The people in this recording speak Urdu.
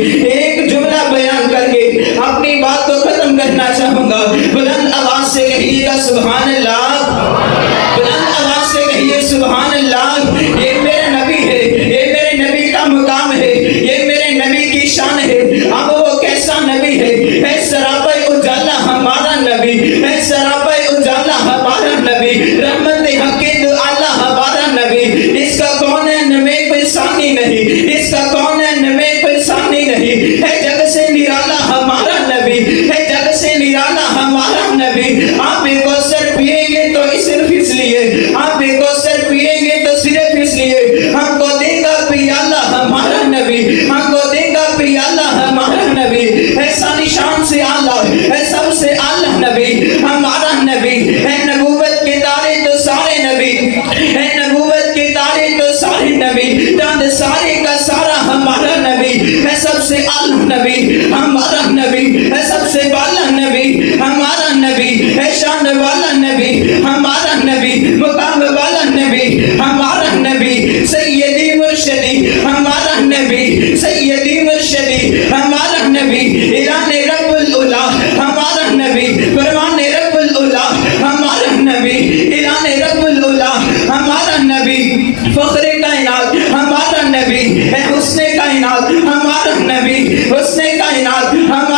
ایک جملہ بیان کر کے اپنی بات کو ختم کرنا چاہوں گا. بلند آواز سے کہیے گا سبحان اللہ. بلند آواز سے کہیے سبحان اللہ. یہ میرے نبی ہے, یہ میرے نبی کا مقام ہے, یہ میرے نبی کی شان ہے. اب وہ کیسا نبی ہے؟ اے سراپے اجالا ہمارا نبی, اے سراپے اجالا ہمارا نبی, رحمت حق دو اعلیٰ ہمارا نبی. اس کا کون میں کوئی ثانی نہیں, اس کا کون میں کوئی ثانی نہیں. ہے جگ سے نرالا ہمارا نبی, ہے جگ سے نرالا ہمارا نبی. آپ کوثر پیئیں گے تو صرف اس لیے, آپ کوثر پیئیں گے تو صرف اس لیے ہم کو دے گا پیالہ ہمارا نبی, ہم کو دے گا پیالہ ہمارا نبی. ایسا نشان سے اعلیٰ, ہے سب سے اعلیٰ نبی ہمارا نبی. ہے نبوت کے دارے تو سارے نبی, ہے نبوت کے دارے تو سارے نبی. چاند سارے کا سارا ہمارا نبی, ہے سب سے اعلیٰ نبی ہمارا نبی. ہے سب سے بالا نبی ہمارا نبی. ہے شان والا نبی ہمارا نبی, مقام والا نبی ہمارا نبی. سیدی مرشدی ہمارا نبی, سیدی مرشدی ہمارا نبی. اعلان رب العلا ہمارا نبی, فرمان رب العلا ہمارا نبی. اعلان رب العلا ہمارا نبی, فخر کائنات ہمارا نبی. ہے حسن کائنات ہمارا نبی, حسن کائنات ہمارا